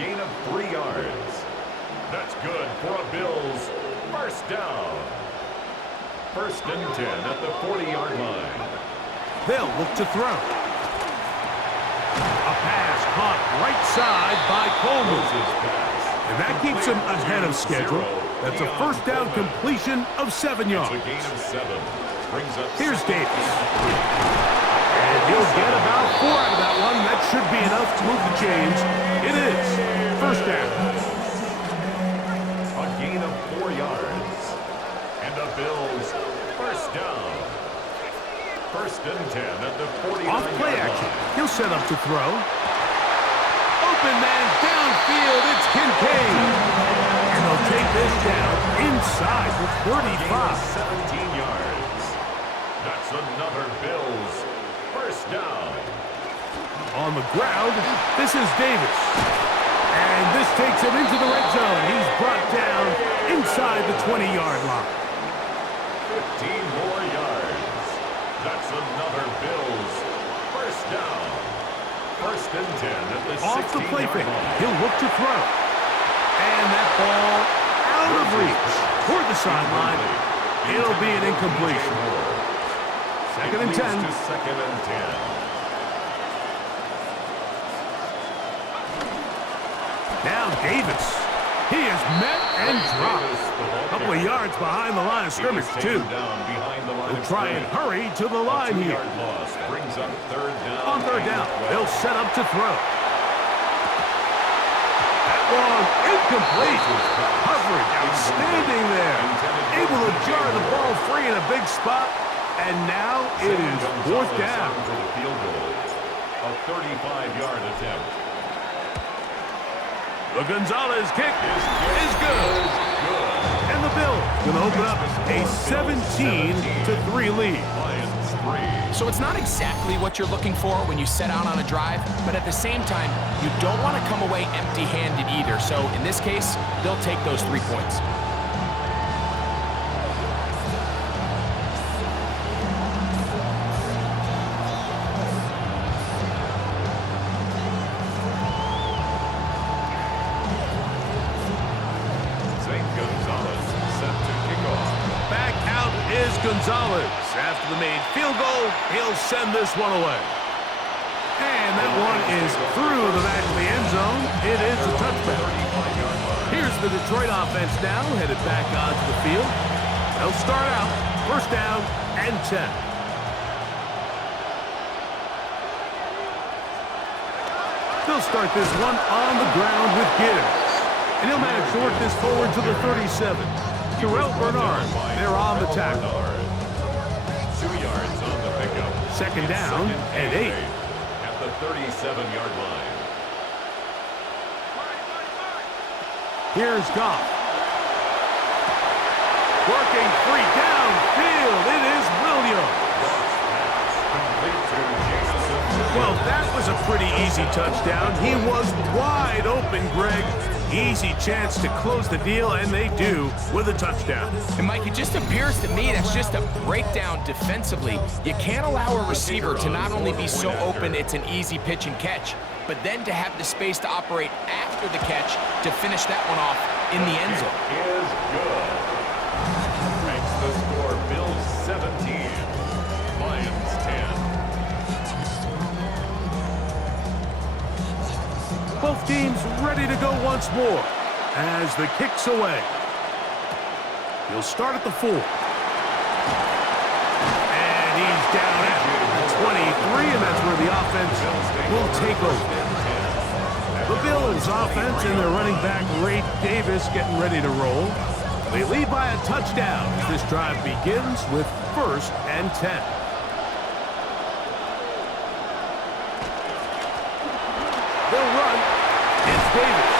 gain of 3 yards. That's good for a Bills first down. First and 10 at the 40-yard line. They'll look to throw. A pass caught right side by Coleman. And that keeps him ahead of schedule. That's a first down completion of 7 yards. It's a gain of 7. Brings up Here's Davis. And he'll get about 4 out of that one. That should be enough to move the chains. It is first down. A gain of 4 yards. And the Bills first down. First and 10 at the 40-yard line. Off play action. He'll set up to throw. Open man downfield. It's Kincaid. And they'll take this down inside the 35. 17 yards. That's another Bills first down. On the ground, this is Davis. And this takes him into the red zone. He's brought down inside the 20-yard line. 15 more yards. That's another Bills first down. First and 10 at the 16-yard line. Off the play fake. He'll look to throw. And that ball out of reach toward the sideline. It'll be an incompletion. Second and 10. Second and 10. Now Davis. He is met and dropped. A couple of yards behind the line of scrimmage, too. They'll try and hurry to the line here. On third down, they'll set up to throw. That one incomplete. Coverage outstanding there. Able to jar the ball free in a big spot. And now it is fourth down. A 35-yard attempt. The Gonzalez kick is good. And the Bills going to open up a 17-3 lead. So it's not exactly what you're looking for when you set out on a drive, but at the same time, you don't want to come away empty-handed either. So in this case, they'll take those 3 points. Gonzalez, after the made field goal, he'll send this one away. And that one is through the back of the end zone. It is a touchback. Here's the Detroit offense now, headed back onto the field. They'll start out first down and 10. They'll start this one on the ground with Gibbs. And he'll manage to work this forward to the 37. Terrell Bernard, they're on the tackle. 2 yards on the pickup. Second down and 8. At the 37-yard line. Here's Goff. Working free downfield. It is Williams. Well, that was a pretty easy touchdown. He was wide open, Greg. Easy chance to close the deal, and they do with a touchdown. And, Mike, it just appears to me that's just a breakdown defensively. You can't allow a receiver to not only be so open it's an easy pitch and catch, but then to have the space to operate after the catch to finish that one off in the end zone. Is good. Makes the score Bills 17, Lions 10. Both teams ready to go once more as the kick's away. He'll start at the 4. And he's down at the 23, and that's where the offense will take over. The Bills offense and their running back, Ray Davis, getting ready to roll. They lead by a touchdown as this drive begins with first and 10. They'll run. It's Davis.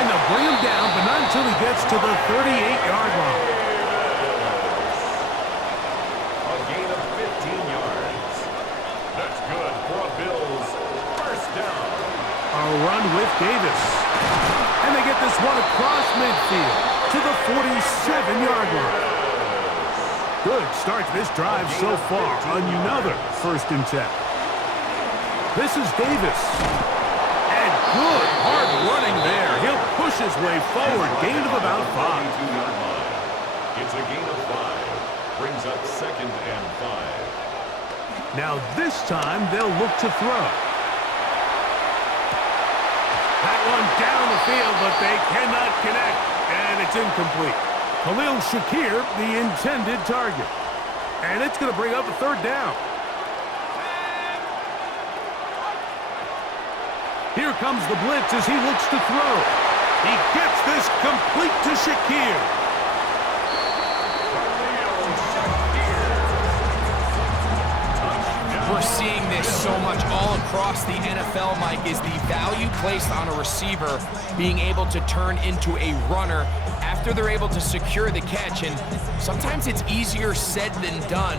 And they'll bring him down, but not until he gets to the 38-yard line. A gain of 15 yards. That's good for a Bills first down. A run with Davis. And they get this one across midfield to the 47-yard line. Good start to this drive so far. Another first and 10. This is Davis. Good hard running there. way forward. Gain of about 5. It's a gain of 5. Brings up 2nd and 5. Now this time they'll look to throw. That one down the field, but they cannot connect, and it's incomplete. Khalil Shakir, the intended target. And it's going to bring up a 3rd down. Here comes the blitz as he looks to throw. He gets this complete to Shakir. We're seeing this so much all across the NFL, Mike, is the value placed on a receiver being able to turn into a runner after they're able to secure the catch. And sometimes it's easier said than done.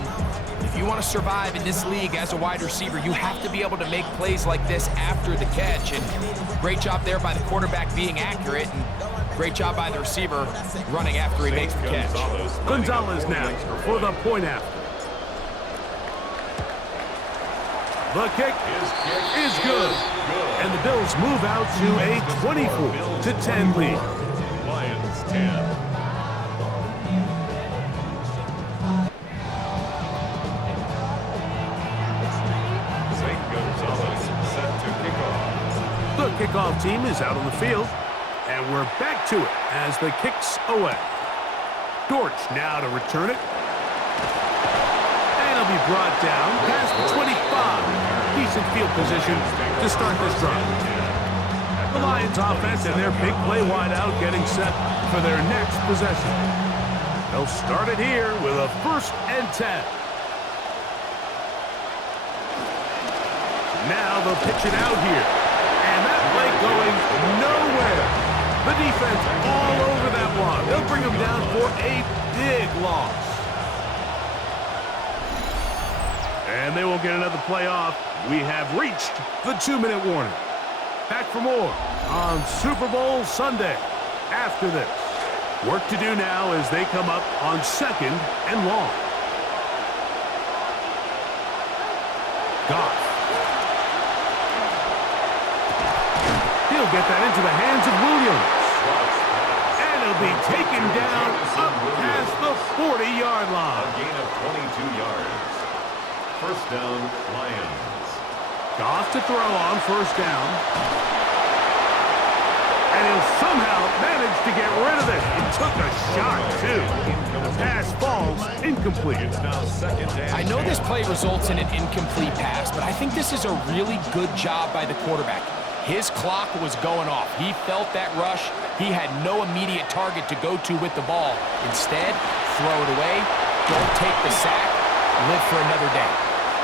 If you want to survive in this league as a wide receiver, you have to be able to make plays like this after the catch. And great job there by the quarterback being accurate, and great job by the receiver running after he makes the catch. Gonzalez now for the point after. The kick is good. And the Bills move out to a 24-10 lead. Lions 10. The kickoff team is out on the field, and we're back to it as the kick's away. Dortch now to return it. And it'll be brought down past the 25. Decent field position to start this drive. The Lions offense and their big play wideout getting set for their next possession. They'll start it here with a 1st and 10. Now they'll pitch it out here. And that play going nowhere. The defense all over that one. They'll bring them down for a big loss. And they will get another play off. We have reached the 2-minute warning. Back for more on Super Bowl Sunday after this. Work to do now as they come up on 2nd and long. Goff. He'll get that into the hands of Williams. And it'll be taken down up past the 40-yard line. A gain of 22 yards. 1st down, Lions. Goff to throw on 1st down. And he'll somehow manage to get rid of it. He took a shot, too. The pass falls incomplete. It's now 2nd and I know this play results in an incomplete pass, but I think this is a really good job by the quarterback. His clock was going off. He felt that rush. He had no immediate target to go to with the ball. Instead, throw it away. Don't take the sack. Live for another day.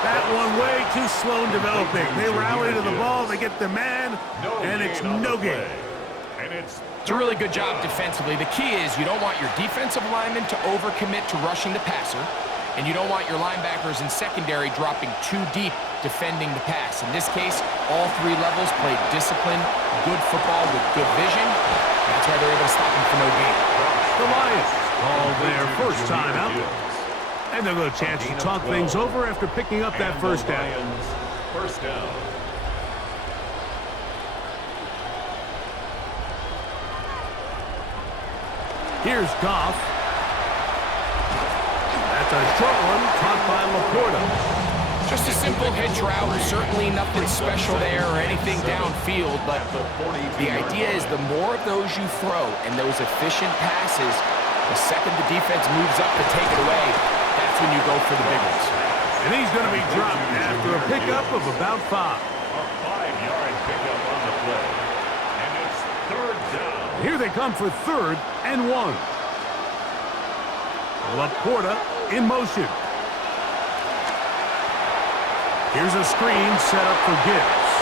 That one way too slow in developing. They rally to the ball, they get the man, and it's no gain. It's a really good job defensively. The key is you don't want your defensive linemen to overcommit to rushing the passer, and you don't want your linebackers in secondary dropping too deep defending the pass. In this case, all 3 levels played disciplined, good football with good vision. That's why they're able to stop him for no gain. The Lions call their 1st time out. And they'll get a chance to talk things over after picking up that 1st down. 1st down. Here's Goff. That's a short one caught by Laporta. Just a simple hitch route, certainly nothing special there or anything downfield, but the idea is the more of those you throw and those efficient passes, the second the defense moves up to take it away, that's when you go for the big ones. And he's going to be dropped after a pickup of about 5. A 5-yard pickup on the play. And it's 3rd down. Here they come for 3rd and 1. Laporta in motion. Here's a screen set up for Gibbs.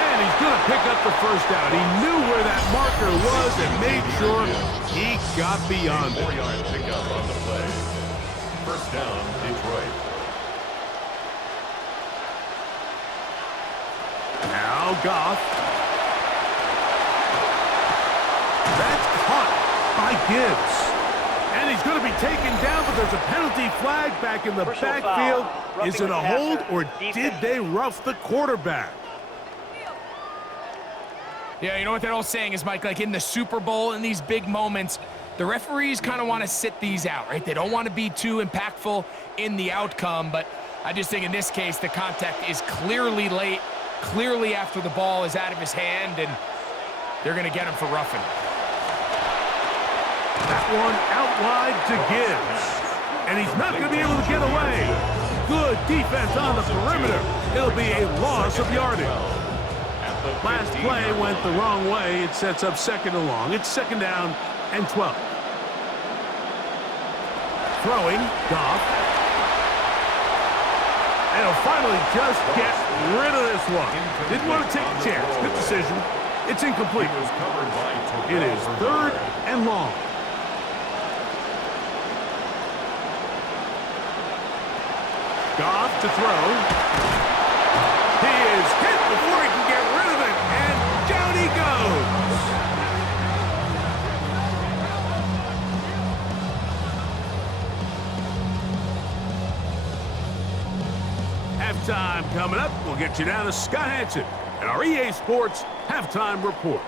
And he's going to pick up the 1st down. He knew where that marker was and made sure he got beyond it. 4-yard pickup on the play. 1st down, Detroit. Now Goff. That's caught by Gibbs. And he's going to be taken down, but there's a penalty flag back in the backfield. Is it a hold, or did they rough the quarterback? Yeah, you know what that old saying is, Mike? Like in the Super Bowl, in these big moments, the referees kind of want to sit these out, right? They don't want to be too impactful in the outcome, but I just think in this case, the contact is clearly late, clearly after the ball is out of his hand, and they're going to get him for roughing. That one out wide to Gibbs. And he's not going to be able to get away. Good defense on the perimeter. It'll be a loss of yardage. Last play went the wrong way. It sets up second and long. It's second down and 12. Throwing, Goff. And he'll finally just get rid of this one. Didn't want to take a chance. Good decision. It's incomplete. It is third and long. Goff to throw. He is hit before he can get rid of it, and down he goes. Halftime coming up. We'll get you down to Scott Hanson and our EA Sports Halftime Report.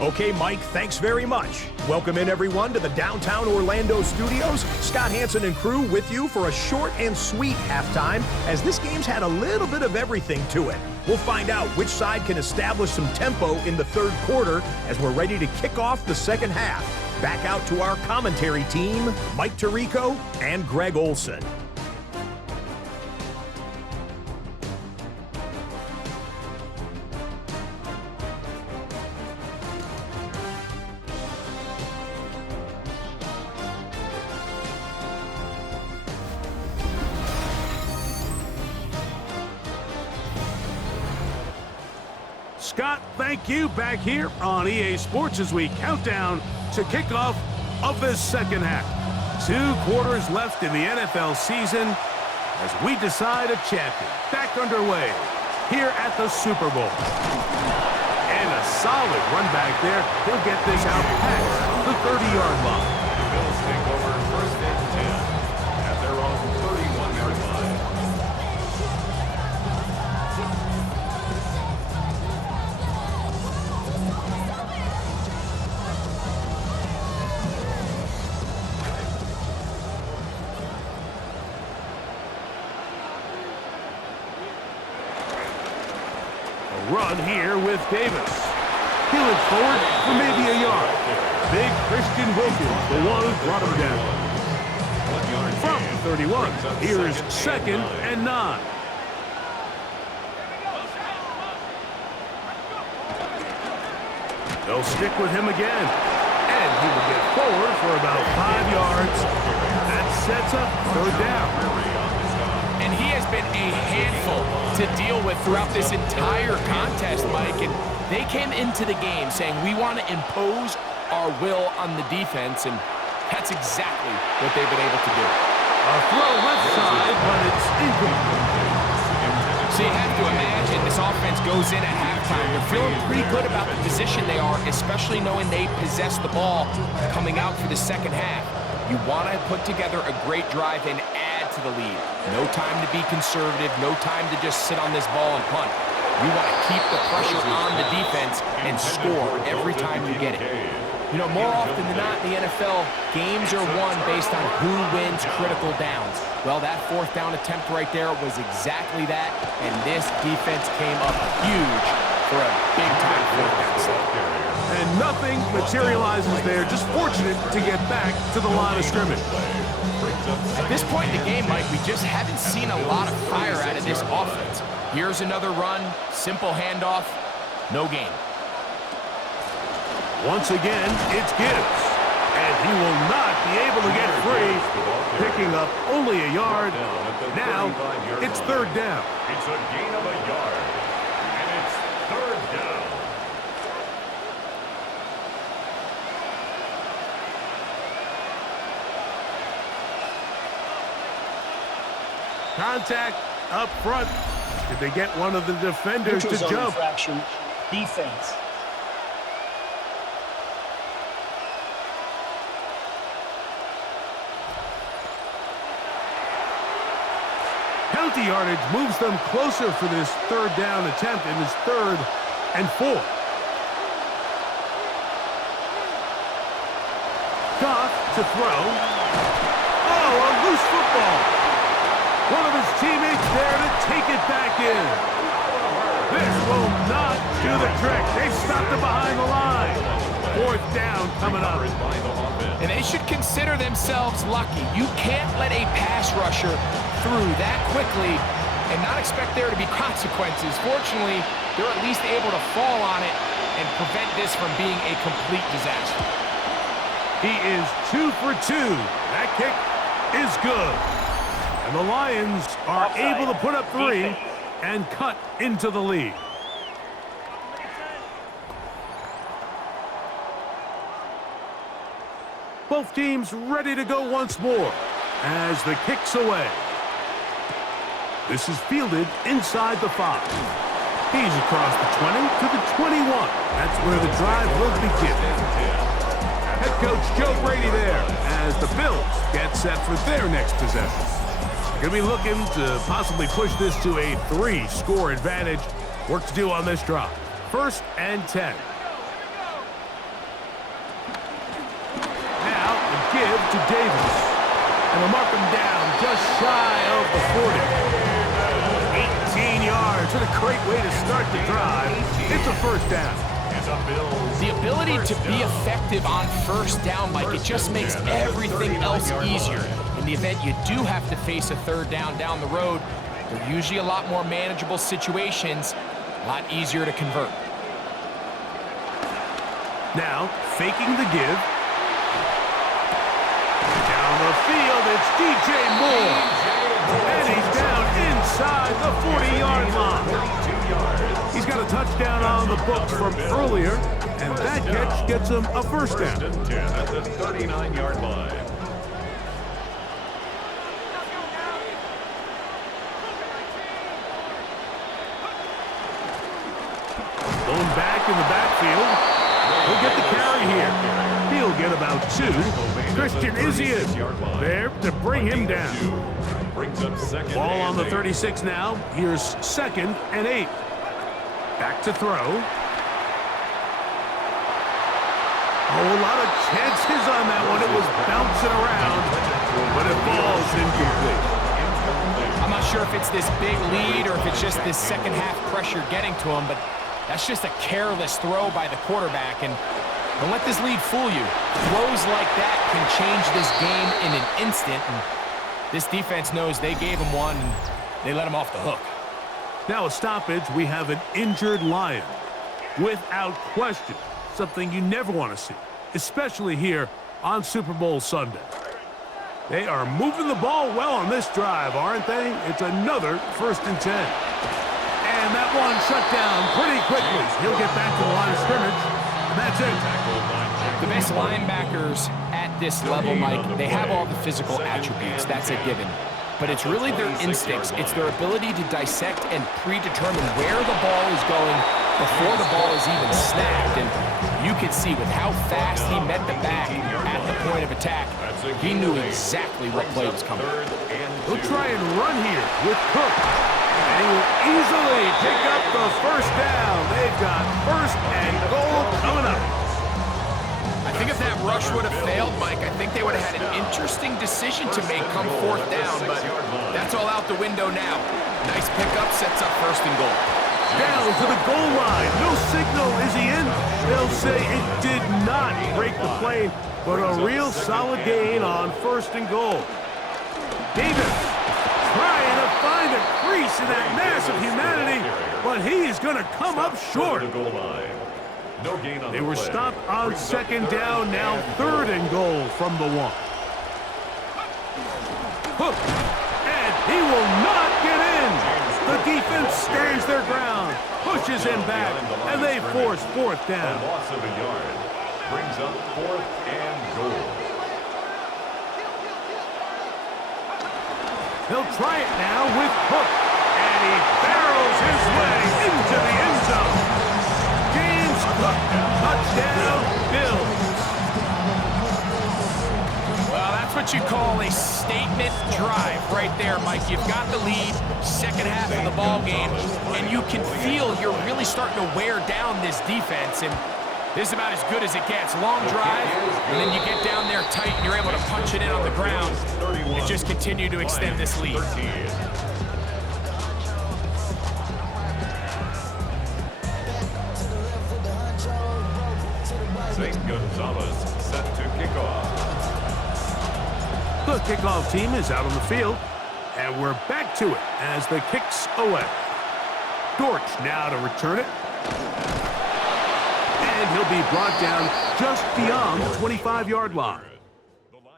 Okay, Mike, thanks very much. Welcome in, everyone, to the downtown Orlando studios. Scott Hanson and crew with you for a short and sweet halftime, as this game's had a little bit of everything to it. We'll find out which side can establish some tempo in the third quarter as we're ready to kick off the second half. Back out to our commentary team, Mike Tirico and Greg Olson. Scott, thank you. Back here on EA Sports as we count down to kickoff of this second half. 2 quarters left in the NFL season as we decide a champion. Back underway here at the Super Bowl. And a solid run back there. He'll get this out past the 30-yard line. The Bills take over first and 10 at their own 31-yard line. Run here with Davis. He'll forward for maybe a yard. Big Christian Wilkins, the one who brought him down. From 31, here is second and 9. They'll stick with him again. And he will get forward for about 5 yards. That sets up third down. And he has been a handful to deal with throughout this entire contest, Mike. And they came into the game saying, we want to impose our will on the defense, and that's exactly what they've been able to do. A throw left side, but it's incomplete. So you have to imagine this offense goes in at halftime. They're feeling pretty good about the position they are, especially knowing they possess the ball coming out for the second half. You want to put together a great drive and add to the lead. No time to be conservative, no time to just sit on this ball and punt. You want to keep the pressure on the defense and score every time you get it. You know, more often than not in the NFL, games are won based on who wins critical downs. Well, that fourth down attempt right there was exactly that, and this defense came up huge for a big-time fourth down stop. And nothing materializes there. Just fortunate to get back to the line of scrimmage. At this point in the game, Mike, we just haven't seen a lot of fire out of this offense. Here's another run, simple handoff, no gain. Once again, it's Gibbs. And he will not be able to get free, picking up only a yard. Now, it's third down. It's a gain of a yard, and it's third down. Contact up front. Did they get one of the defenders to jump? Infraction, defense. Penalty yardage moves them closer for this third down attempt in this 3rd and 4. Goff to throw. Oh, a loose football. One of his teammates there to take it back in. This will not do the trick. They stopped it behind the line. 4th down coming up. And they should consider themselves lucky. You can't let a pass rusher through that quickly and not expect there to be consequences. Fortunately, they're at least able to fall on it and prevent this from being a complete disaster. He is 2 for 2. That kick is good. And the Lions are able to put up 3 and cut into the lead. Both teams ready to go once more as the kick's away. This is fielded inside the 5. He's across the 20 to the 21. That's where the drive will begin. Head coach Joe Brady there as the Bills get set for their next possession. Going to be looking to possibly push this to a 3-score advantage. Work to do on this drive. 1st and 10. Now a give to Davis. And they'll mark him down just shy of the 40. 18 yards. What a great way to start the drive. It's a 1st down. The ability to be effective on 1st down, Mike, it just makes everything else easier. In the event you do have to face a 3rd down the road, they're usually a lot more manageable situations, a lot easier to convert. Now, faking the give. Down the field, it's DJ Moore. And he's down inside the 40-yard line. He's got a touchdown on the books from earlier, and that catch gets him a 1st down. 10 at the 39-yard line. Going back in the backfield. He'll get the carry here. He'll get about 2. Christian Izzian there to bring him down. Ball on the 36 now. Here's 2nd and 8. Back to throw. Oh, a lot of chances on that one. It was bouncing around, but it falls incomplete. I'm not sure if it's this big lead or if it's just this second half pressure getting to him, but that's just a careless throw by the quarterback, and don't let this lead fool you. Throws like that can change this game in an instant, and this defense knows they gave him one, and they let him off the hook. Now a stoppage, we have an injured Lion. Without question, something you never want to see, especially here on Super Bowl Sunday. They are moving the ball well on this drive, aren't they? It's another 1st and 10. And that one shut down pretty quickly. He'll get back to the line of scrimmage, and that's it. The best linebackers at this level, Mike, they have all the physical attributes. That's a given. But it's really their instincts. It's their ability to dissect and predetermine where the ball is going before the ball is even snapped. And you can see with how fast he met the back at the point of attack, he knew exactly what play was coming. He'll try and run here with Cook. And he will easily pick up the 1st down. They've got 1st and goal coming up. I think if that rush would have failed, Mike, I think they would have had an interesting decision to make come 4th down, but that's all out the window now. Nice pickup, sets up 1st and goal. Down to the goal line. No signal. Is he in? They'll say it did not break the plane, but a real solid gain on 1st and goal. Davis trying to find a crease in that mass of humanity, but he is going to come up short. They were stopped on 2nd down, now 3rd and goal from the 1. Hook, and he will not get in. The defense stands their ground, pushes him back, and they force 4th down. A loss of a yard brings up 4th and goal. He'll try it now with Hook, and he barrels his way into the end zone. Touchdown, Bills. Well, that's what you call a statement drive right there, Mike. You've got the lead, second half of the ball game, and you can feel you're really starting to wear down this defense, and this is about as good as it gets. Long drive, and then you get down there tight, and you're able to punch it in on the ground and just continue to extend this lead. St. Gonzalez set to kick off. The kickoff team is out on the field, and we're back to it as the kick's away. Dortch now to return it. And he'll be brought down just beyond the 25-yard line.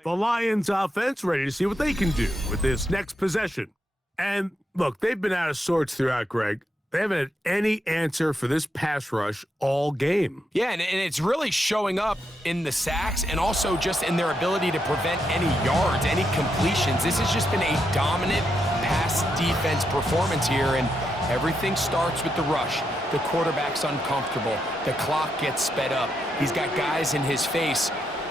The Lions offense ready to see what they can do with this next possession. And look, they've been out of sorts throughout, Greg. They haven't had any answer for this pass rush all game. Yeah, and it's really showing up in the sacks and also just in their ability to prevent any yards, any completions. This has just been a dominant pass defense performance here, and everything starts with the rush. The quarterback's uncomfortable. The clock gets sped up. He's got guys in his face.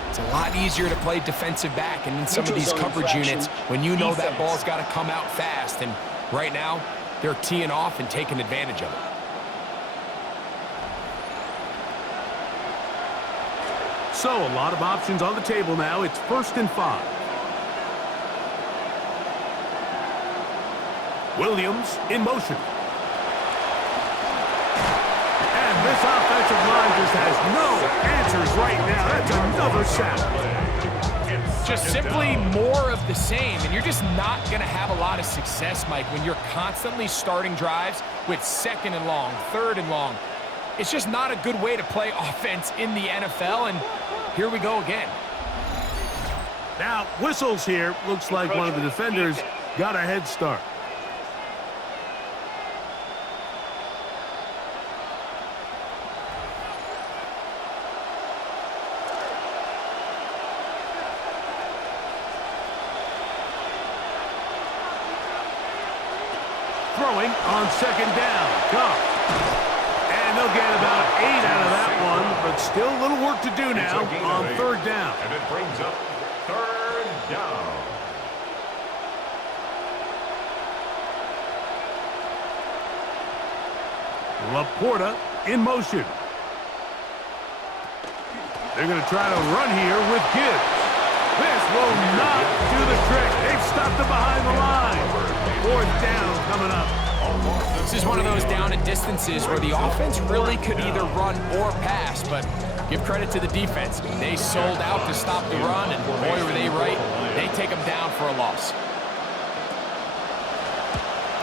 It's a lot easier to play defensive back, and in some of these coverage units, when you know that ball's got to come out fast, and right now, they're teeing off and taking advantage of it. So a lot of options on the table now. It's 1st and 5. Williams in motion. And this offensive line just has no answers right now. That's another sack. Just simply more of the same, and you're just not going to have a lot of success, Mike, when you're constantly starting drives with 2nd and long, 3rd and long. It's just not a good way to play offense in the NFL, and here we go again. Now, whistles here. Looks like one of the defenders got a head start. Throwing on 2nd down. Goff. And they'll get about 8 out of that one, but still a little work to do now on 3rd down. And it brings up 3rd down. Laporta in motion. They're going to try to run here with Gibbs. This will not do the trick. They've stopped it behind the line. 4th down coming up. This is one of those down and distances where the offense really could either run or pass, but give credit to the defense. They sold out to stop the run, and boy, were they right. They take them down for a loss.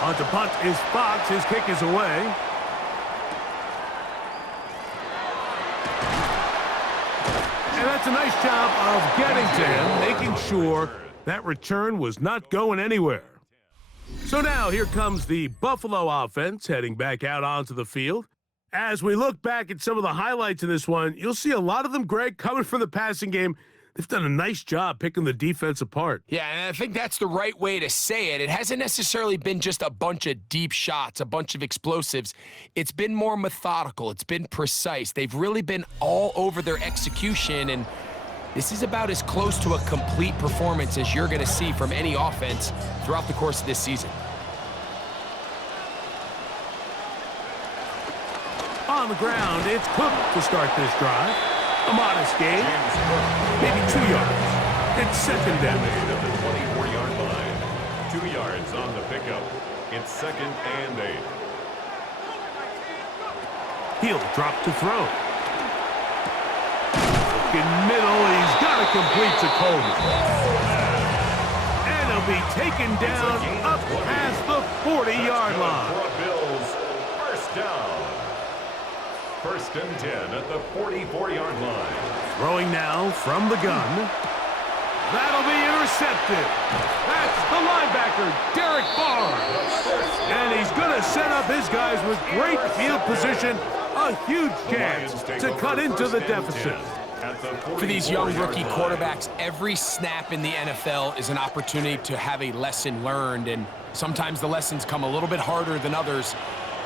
On to punt is Fox. His kick is away. And that's a nice job of getting to him, making sure that return was not going anywhere. So now here comes the Buffalo offense heading back out onto the field. As we look back at some of the highlights in this one, you'll see a lot of them, Greg, coming from the passing game. They've done a nice job picking the defense apart. Yeah, and I think that's the right way to say it. It hasn't necessarily been just a bunch of deep shots, a bunch of explosives. It's been more methodical. It's been precise. They've really been all over their execution, and this is about as close to a complete performance as you're going to see from any offense throughout the course of this season. On the ground, it's Cook to start this drive. A modest gain, maybe 2 yards. It's 2nd down. Made at the 24-yard line. 2 yards on the pickup. It's 2nd and 8. He'll drop to throw. In middle, he's got to complete to Coleman. And he'll be taken down up past the 40-yard line. For Bills, 1st down. 1st and 10 at the 44-yard line. Throwing now from the gun. That'll be intercepted. That's the linebacker, Derek Barnes. And he's going to set up his guys with great field position. A huge chance to cut into the deficit. For these young rookie quarterbacks, every snap in the NFL is an opportunity to have a lesson learned, and sometimes the lessons come a little bit harder than others.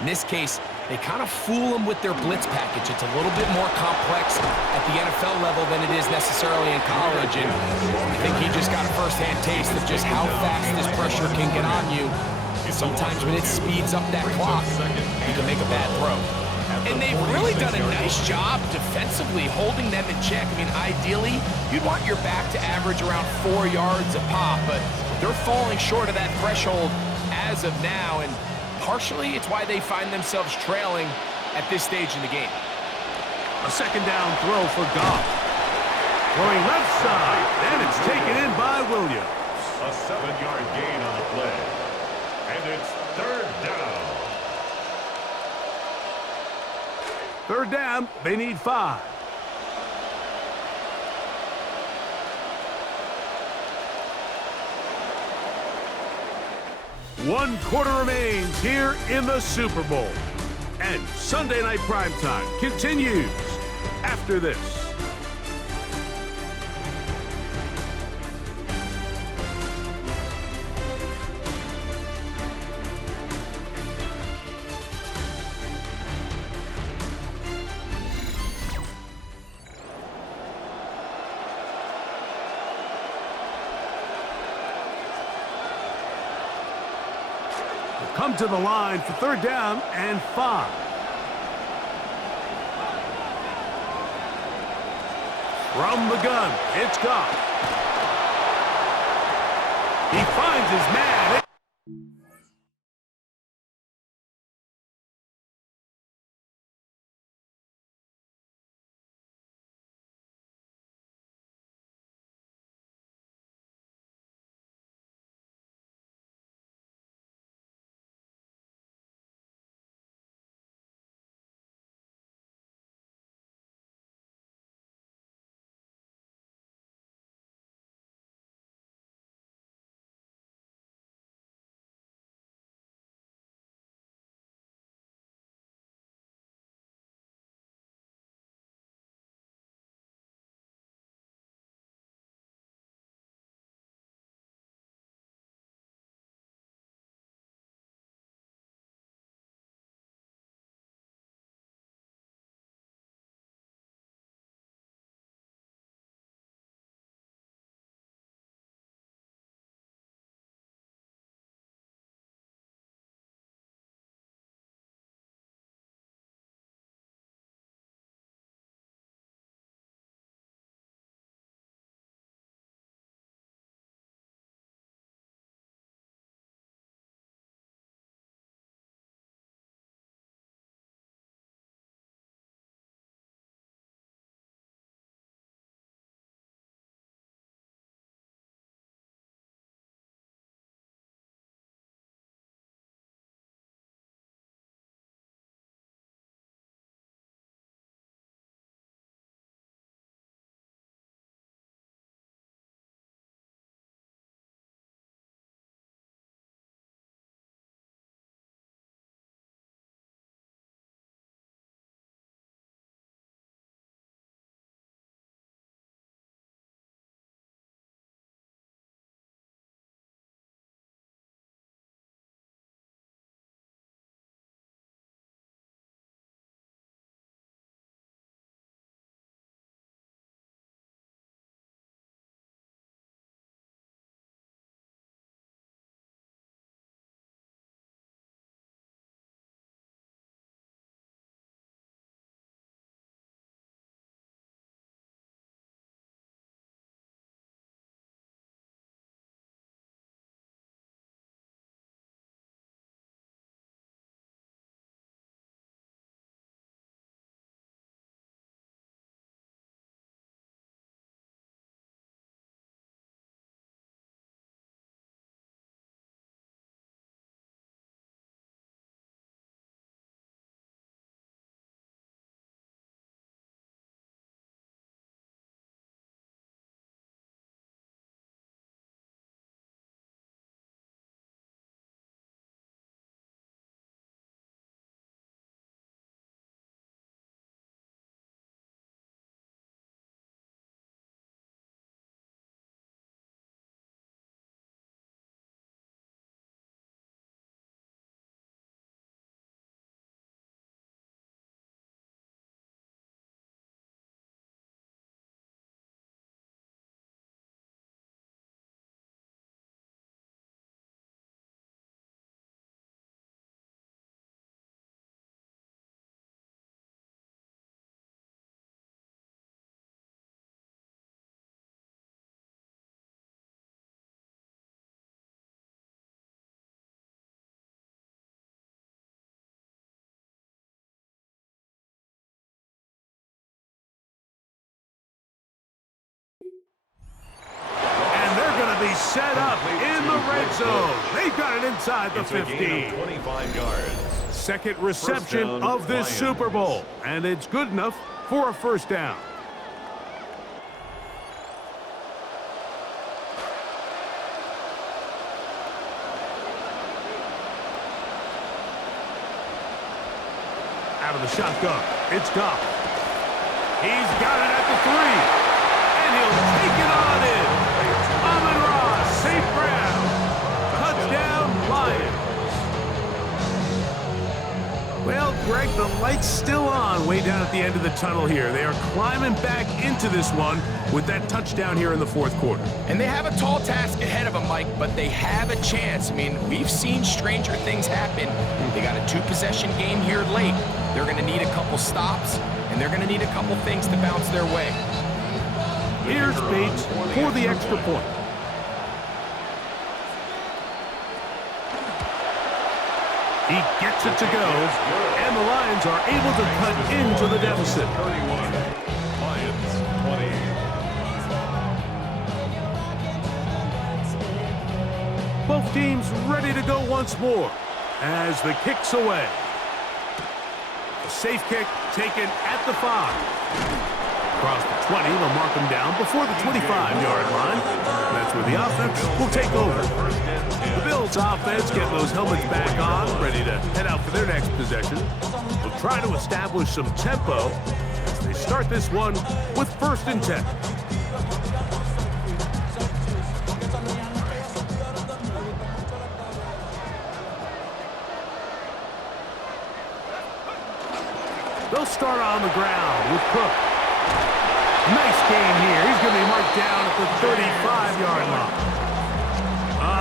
In this case, They kind of fool them with their blitz package. It's a little bit more complex at the NFL level than it is necessarily in college, and I think he just got a first-hand taste of just how fast this pressure can get on you. Sometimes when it speeds up that clock, you can make a bad throw. And they've really done a nice job defensively holding them in check. I mean, ideally, you'd want your back to average around 4 yards a pop, but they're falling short of that threshold as of now, and partially it's why they find themselves trailing at this stage in the game. A second down throw for Goff. Throwing left side, and it's taken in by Williams. A 7-yard gain on the play. And it's third down. Third down, they need 5. One quarter remains here in the Super Bowl. And Sunday Night Primetime continues after this. Come to the line for third down and 5. From the gun, it's Goff. He finds his man. set up in the red zone. They've got it inside the 15. 25 yards. Second reception of this Super Bowl, and it's good enough for a first down. Out of the shotgun, it's Goff. He's got it at the 3, and he'll take it on in. Amon-Ra, St. Brown, touchdown Lions. Well, Greg, the light's still on way down at the end of the tunnel here. They are climbing back into this one with that touchdown here in the fourth quarter. And they have a tall task ahead of them, Mike, but they have a chance. I mean, we've seen stranger things happen. They got a 2-possession game here late. They're going to need a couple stops, and they're going to need a couple things to bounce their way. Here's Bates for the extra point. He gets it to go, and the Lions are able to cut into the deficit. 31. Lions 20. Both teams ready to go once more as the kick's away. A safe kick taken at the 5. Across the 20, they'll mark him down before the 25-yard line. That's where the offense will take over. The Bills offense getting those helmets back on, ready to head out for their next possession. They'll try to establish some tempo as they start this one with 1st and 10. They'll start on the ground with Cook. Nice game here. He's going to be marked down at the 35-yard line.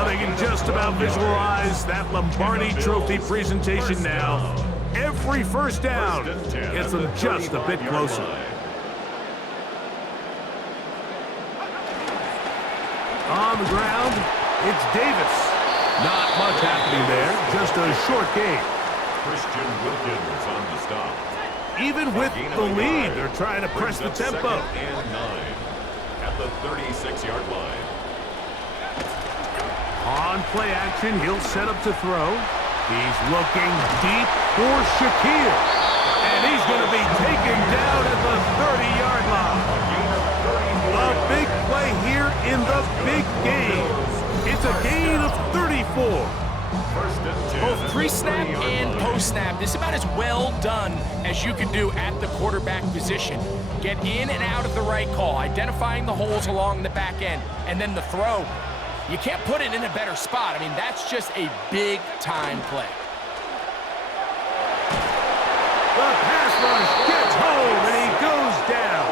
They can just about visualize that Lombardi Trophy presentation now. Every first down gets them just a bit closer. On the ground, it's Davis. Not much happening there. Just a short game. Christian Wilkins on the stop. Even with the lead, they're trying to press the tempo. 2nd and 9 at the 36-yard line. On play action, he'll set up to throw. He's looking deep for Shakir. And he's going to be taken down at the 30-yard line. A big play here in the big game. It's a gain of 34. Both pre-snap and post-snap, this is about as well done as you can do at the quarterback position. Get in and out of the right call, identifying the holes along the back end, and then the throw. You can't put it in a better spot. I mean, that's just a big-time play. The pass rush gets home, and he goes down.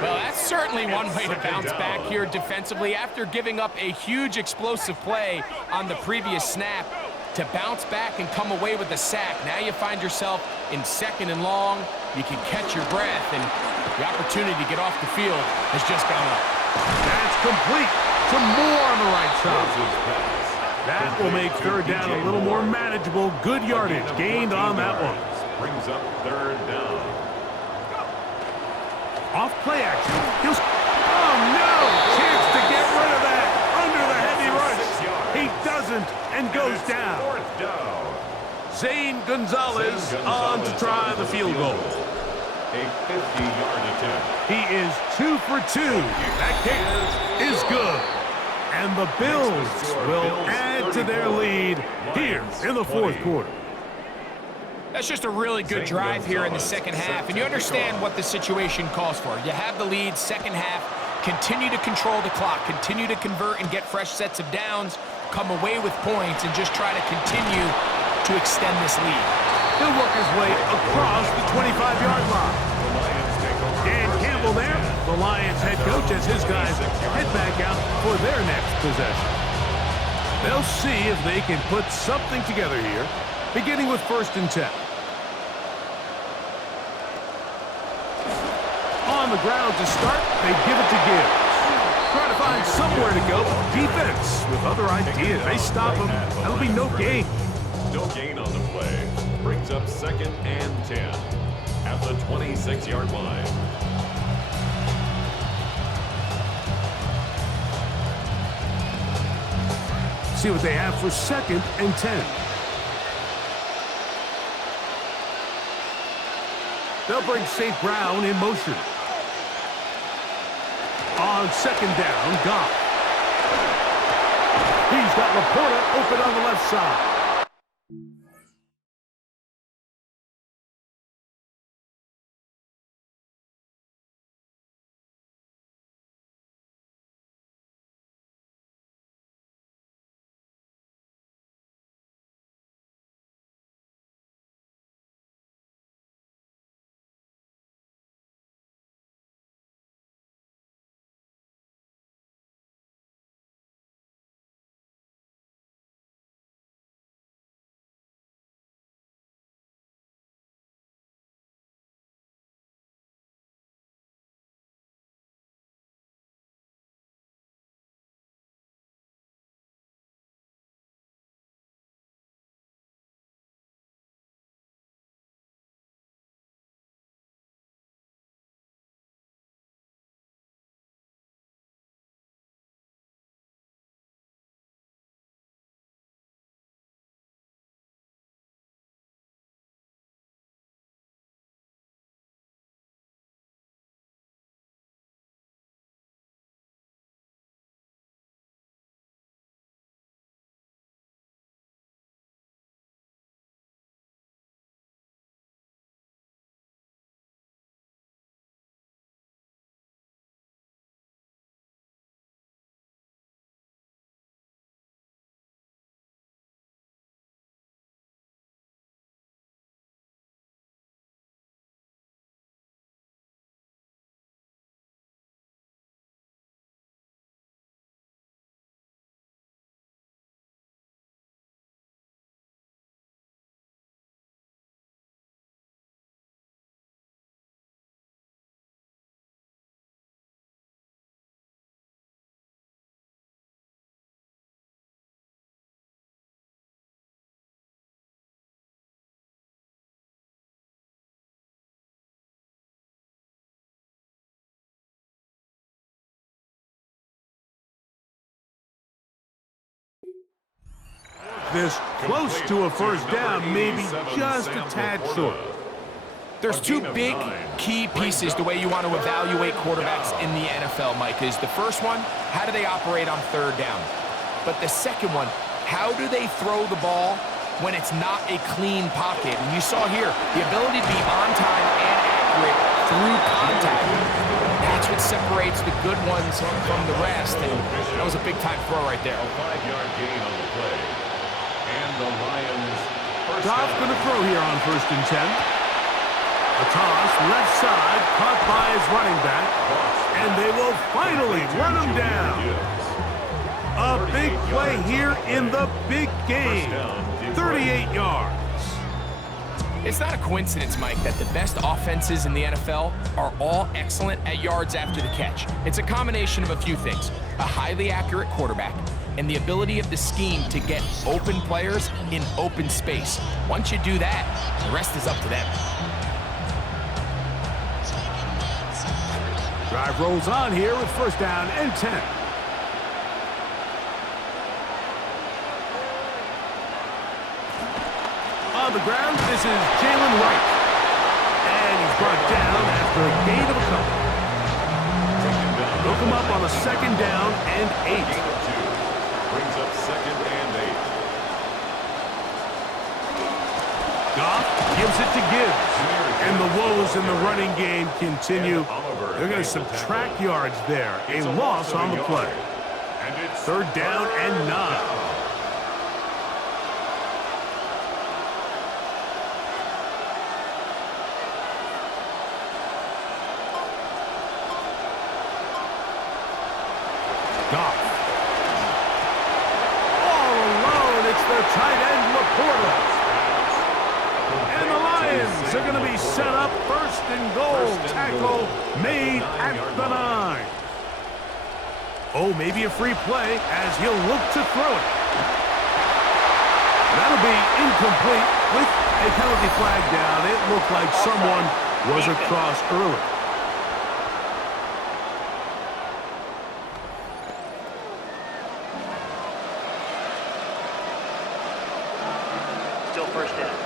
Well, that's certainly one way to bounce back here defensively after giving up a huge explosive play on the previous snap. To bounce back and come away with a sack. Now you find yourself in 2nd and long. You can catch your breath, and the opportunity to get off the field has just gone up. That's complete to Moore on the right side. That will make 3rd down a little more manageable. Good yardage gained on that one. Brings up 3rd down. Off play action. Oh, no! Chance to get rid of that under the heavy rush. He doesn't and goes down. 4th down. Zane Gonzalez on to try the field goal. A 50-yard attempt. He is 2 for 2. That kick is good. And the Bills will add to their lead here in the 4th quarter. That's just a really good drive here in the 2nd half, and you understand what the situation calls for. You have the lead, 2nd half, continue to control the clock, continue to convert and get fresh sets of downs, come away with points, and just try to continue to extend this lead. He'll work his way across the 25-yard line. Dan Campbell there, the Lions head coach, as his guys head back out for their next possession. They'll see if they can put something together here, beginning with 1st and 10. On the ground to start, they give it to Gibbs. Trying to find somewhere to go. Defense with other ideas. They stop him. That'll be no gain. No gain on the play. Brings up 2nd and 10 at the 26-yard line. See what they have for 2nd and 10. They'll bring St. Brown in motion. On 2nd down, Goff. He's got Laporta open on the left side. This close to a first down, maybe just a tad short. There's two big key pieces the way you want to evaluate quarterbacks in the NFL, Mike, is the first one, how do they operate on 3rd down? But the second one, how do they throw the ball when it's not a clean pocket? And you saw here, the ability to be on time and accurate through contact. That's what separates the good ones from the rest, and that was a big-time throw right there. A 5-yard gain on the play. And the Lions Goff going to throw here on 1st and 10. A toss, left side, caught by his running back, and they will finally run him down. A big play here in the big game. 38 yards. It's not a coincidence, Mike, that the best offenses in the NFL are all excellent at yards after the catch. It's a combination of a few things. A highly accurate quarterback and the ability of the scheme to get open players in open space. Once you do that, the rest is up to them. Drive rolls on here with 1st down and 10. On the ground, this is Jalen Wright. And he's brought down after a gain of a couple. Look him up on a 2nd down and 8. brings up 2nd and 8. Goff gives it to Gibbs. And the woes in the running game continue. They're going to subtract yards there. A loss on the play. 3rd down and 9. Goff. All alone, it's the tight end, Laporta. And the Lions are going to be set up 1st and goal. Tackle made at the 9. Oh, maybe a free play as he'll look to throw it. That'll be incomplete with a penalty flag down. It looked like someone was across early. first down.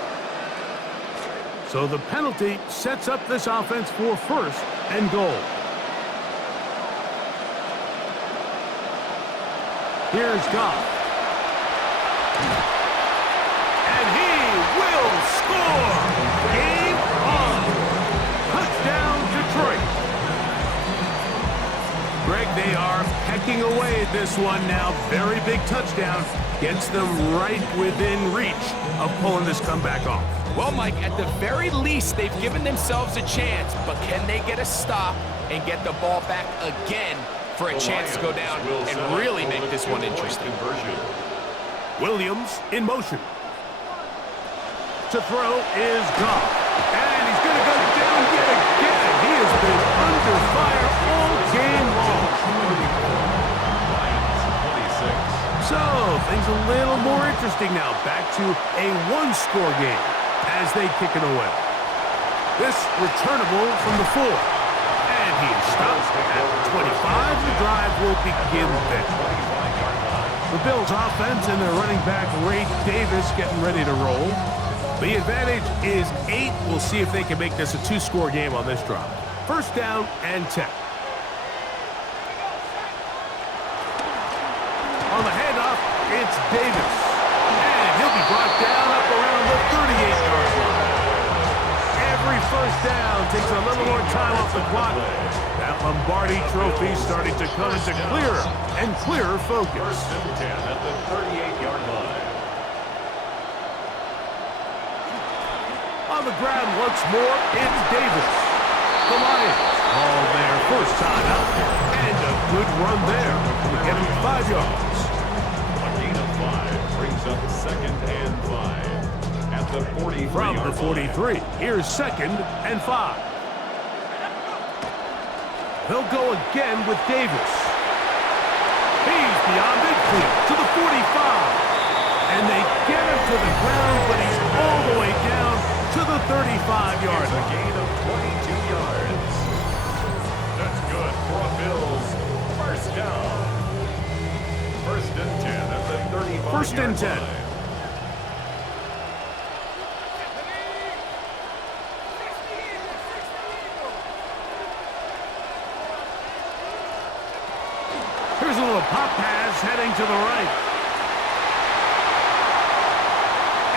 So the penalty sets up this offense for first and goal. Here's Goff. And he will score! Game on! Touchdown, Detroit! Greg, they are pecking away at this one now. Very big touchdown. Gets them right within reach of pulling this comeback off. Well, Mike, at the very least, they've given themselves a chance, but can they get a stop and get the ball back again for a chance to go down and really make this one interesting? Williams in motion. To throw is Goff. And he's going to go down yet again. He has been under fire all game long. So, things a little more interesting now. Back to a one-score game as they kick it away. This returnable from the 4. And he is stopped at the 25. The drive will begin there. The Bills offense and their running back Ray Davis getting ready to roll. The advantage is 8. We'll see if they can make this a 2-score game on this drive. First down and 10. On the handoff, it's Davis. And he'll be brought down up around the 38-yard line. Every first down takes a little more time off the clock. That Lombardi trophy starting to come into clearer and clearer focus. First and 10 at the 38-yard line. On the ground once more, it's Davis. The Lions all their first time out. And a good run there to get him 5 yards. A gain of 5 brings up second and 5 at the 43-yard From the 43, line. here's second and 5. They'll go again with Davis. He's beyond midfield to the 45. And they get him to the ground, but he's all the way down to the 35-yard It's a line. gain of 22 yards. That's good for a Bills first down. First and 10 at the 35-yard First and 10. line. Here's a little pop pass heading to the right.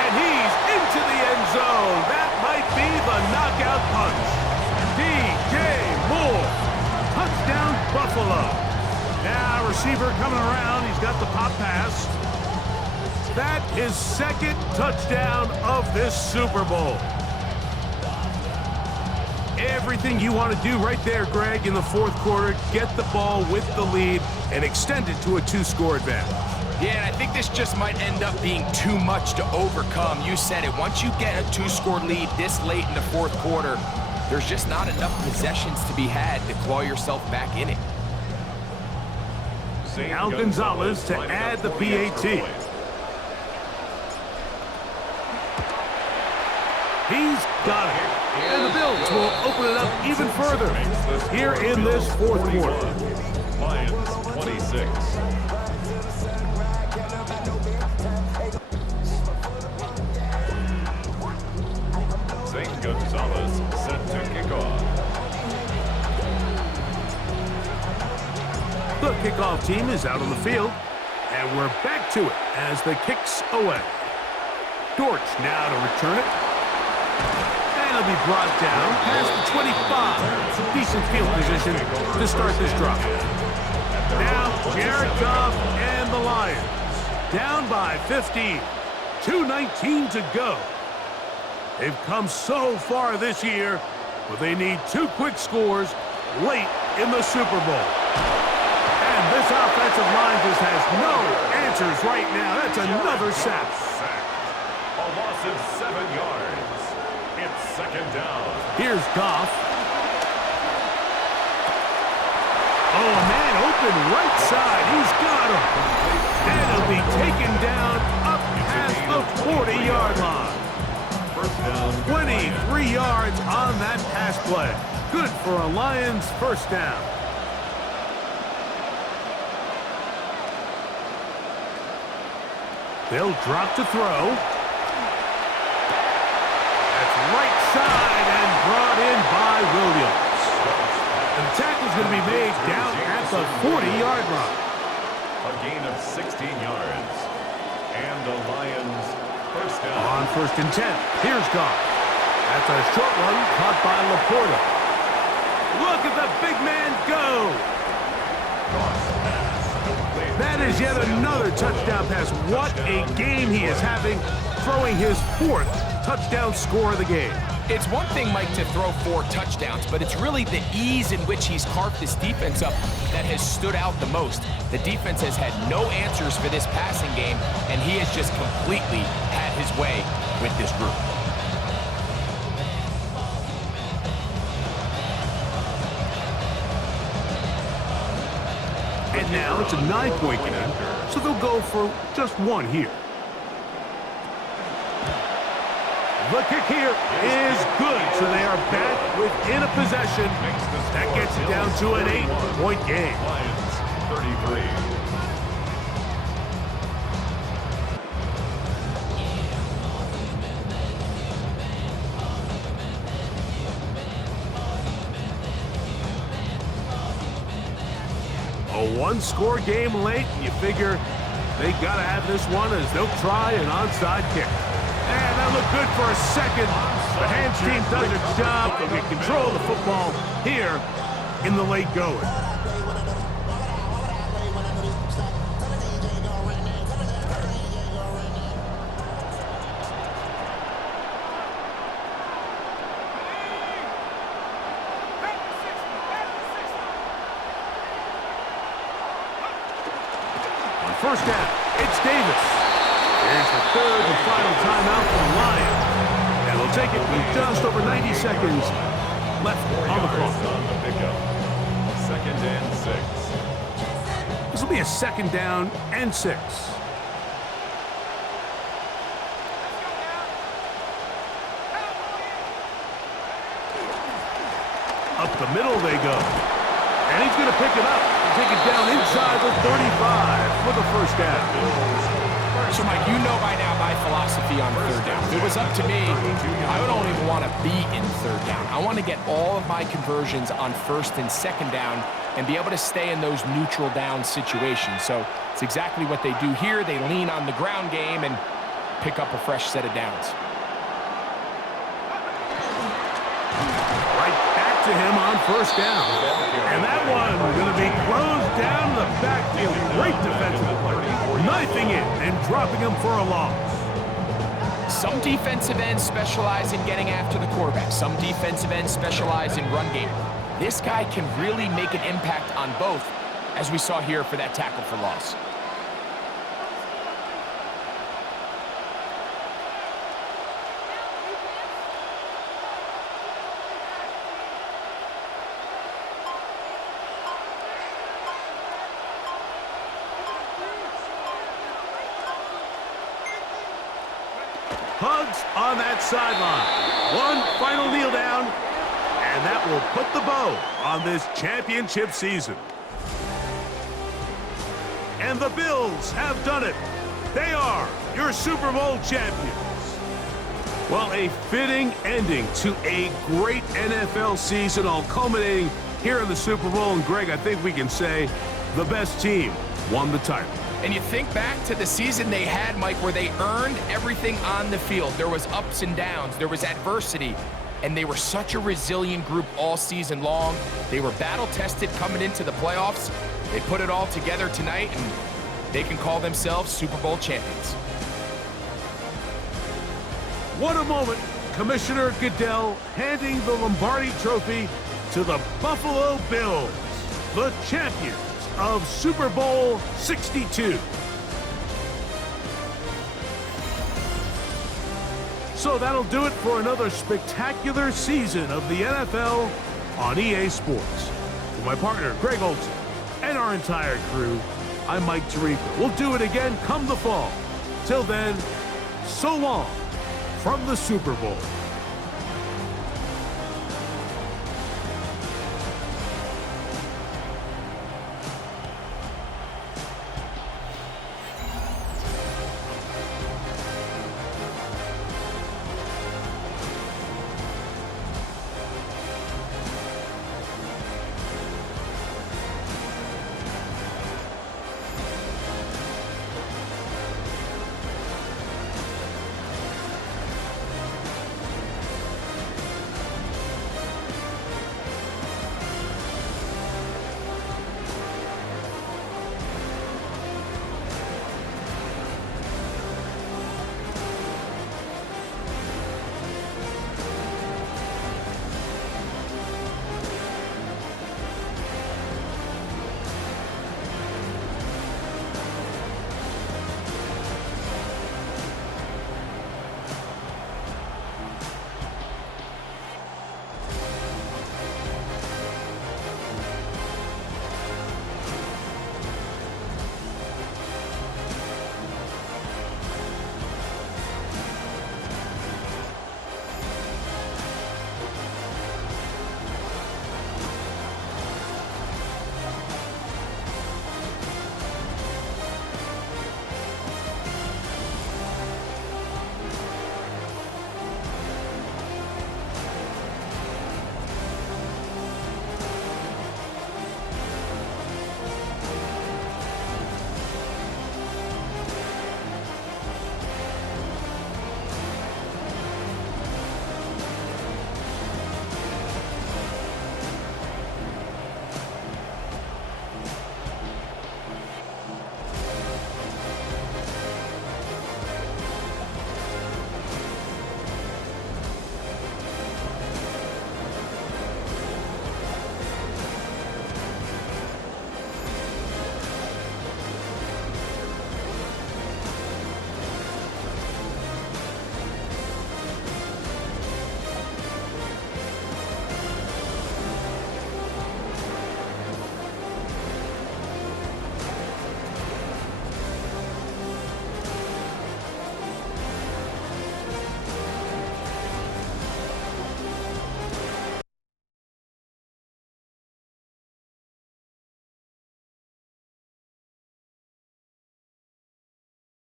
And he's into the end zone. That might be the knockout punch. DJ Moore. Touchdown, Buffalo. Now, receiver coming around. He's got the pop pass. That is second touchdown of this Super Bowl. Everything you want to do right there, Greg, in the fourth quarter. Get the ball with the lead and extend it to a 2-score advantage. Yeah, and I think this just might end up being too much to overcome. You said it. Once you get a 2-score lead this late in the fourth quarter, there's just not enough possessions to be had to claw yourself back in it. Al Gonzalez to add the PAT. He's got it. And the Bills will open it up even further here in this fourth quarter. Lions 26. St. Gonzalez set to kick off. The kickoff team is out on the field, and we're back to it as the kick's away. Dortch now to return it. And it'll be brought down past the 25. Decent field position to start this drive. Now, Jared Goff and the Lions down by 15. 2:19 to go. They've come so far this year, but they need 2 quick scores late in the Super Bowl. And this offensive line just has no answers right now. That's another sack. A loss of 7 yards. It's second down. Here's Goff. Oh, a man open right side. He's got him. And he'll be taken down up past the 40-yard line. First down. 23 yards on that pass play. Good for a Lions first down. They'll drop to throw. inside and brought in by Williams. And the tackle is going to be made down at the 40-yard line. A gain of 16 yards. And the Lions first down. On 1st and 10, here's Goff. That's a short one caught by Laporta. Look at the big man go. That is yet another touchdown pass. What a game he is having, throwing his 4th touchdown score of the game. It's one thing, Mike, to throw 4 touchdowns, but it's really the ease in which he's carved this defense up that has stood out the most. The defense has had no answers for this passing game, and he has just completely had his way with this group. And now it's a 9-point game, so they'll go for just 1 here. The kick here is good, so they are back within a possession. That gets it down to an 8-point game. Lions 33. A 1-score game late, and you figure they got to have this one as they'll try an onside kick. And that looked good for a second. The hands team does its job. They'll get control of the football here in the late going. On 1st down, it's Davis. Here's the 3rd and final timeout for the Lions. And they'll take it with just over 90 seconds left on the clock. On the pickup. 2nd and 6. This will be a 2nd down and 6. Up the middle they go. And he's going to pick it up and take it down inside the 35 for the 1st down. So, Mike, you know by now my philosophy on 3rd down. If it was up to me, I don't even want to be in 3rd down. I want to get all of my conversions on 1st and 2nd down and be able to stay in those neutral down situations. So it's exactly what they do here. They lean on the ground game and pick up a fresh set of downs. Right back to him on 1st down. And that one going to be closed down the backfield. Great defensive play. Knifing it and dropping him for a loss. Some defensive ends specialize in getting after the quarterback. Some defensive ends specialize in run game. This guy can really make an impact on both, as we saw here for that tackle for loss. Hugs on that sideline. One final kneel down, and that will put the bow on this championship season. And the Bills have done it. They are your Super Bowl champions. Well, a fitting ending to a great NFL season, all culminating here in the Super Bowl. And Greg, I think we can say the best team won the title. And you think back to the season they had, Mike, where they earned everything on the field. There was ups and downs. There was adversity. And they were such a resilient group all season long. They were battle-tested coming into the playoffs. They put it all together tonight, and they can call themselves Super Bowl champions. What a moment. Commissioner Goodell handing the Lombardi Trophy to the Buffalo Bills, the champions of Super Bowl 62. So that'll do it for another spectacular season of the NFL on EA Sports. For my partner, Greg Olson, and our entire crew, I'm Mike Tirico. We'll do it again come the fall. Till then, so long from the Super Bowl.